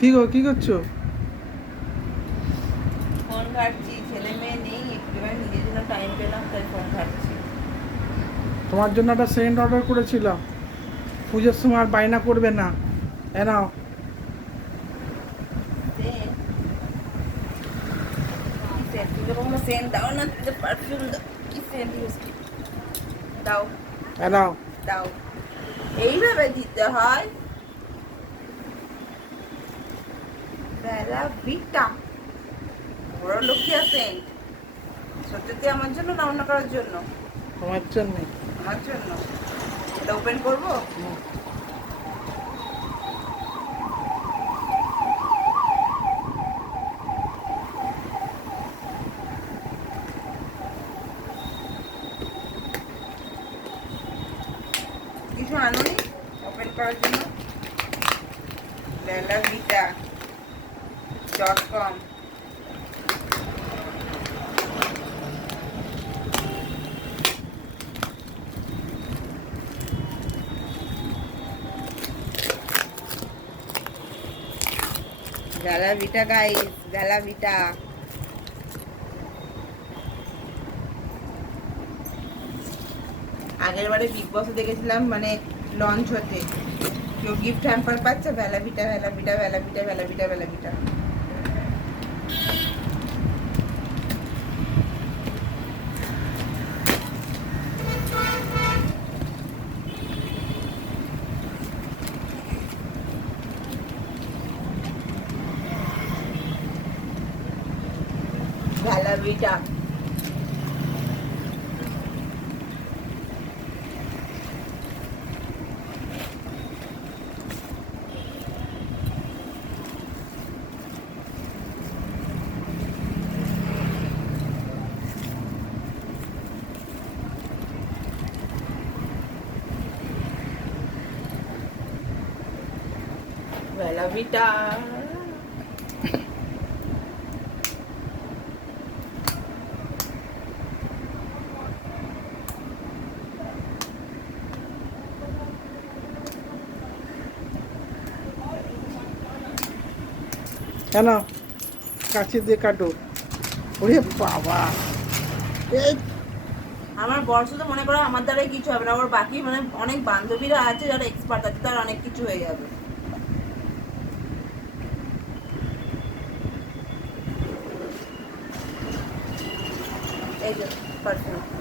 কি গো, কি করছো? ফোন ঘাটছি, ছেলে মেয়ে নেই, একটুখানি নিজের জন্য টাইম পেলাম তাই ফোন ঘাটছি। তোমার জন্য একটা সেন্ট অর্ডার করেছিলাম, পুজোর সময় আর বায়না করবে না। এ নাও। সেন্ট? কি সেন্ট? তুমি তো কখনো সেন্ট দাও না, তুমি তো পারফিউম দাও। কি সেন্ট ইউজ করি? দাও, এ নাও। দাও। এইভাবে দিতে হয়? বেলা ভিটা বড় লক্ষ্মী সেন্ট? সত্যি আমার জন্য না অন্য কারোর জন্য? তোমার জন্যে। আমার জন্য। এটা ওপেন করবো? কিছু আনুনি ওপেন করার জন্য? বেলা ভিটা .com। বেলা ভিটা গাইস, বেলা ভিটা। আগের বারে বিগ বসে দেখেছিলাম, মানে লঞ্চ হতে কেউ গিফট হ্যাম্পার পাচ্ছে, বেলা ভিটা, বেলা ভিটা, বেলা ভিটা, বেলা ভিটা, বেলা ভিটা। বেলা ভিটা। বেলা ভিটা। এ নাও, কাঁচি দিয়ে কাটো। ওরে বাবা! এই আমার বর্ষ তো মনে করো আমার দ্বারাই কিছু হবে না, ওর বাকি মানে অনেক বান্ধবীরা আছে যারা এক্সপার্ট আছে, তার অনেক কিছু হয়ে যাবে। এই যে পারফিউম।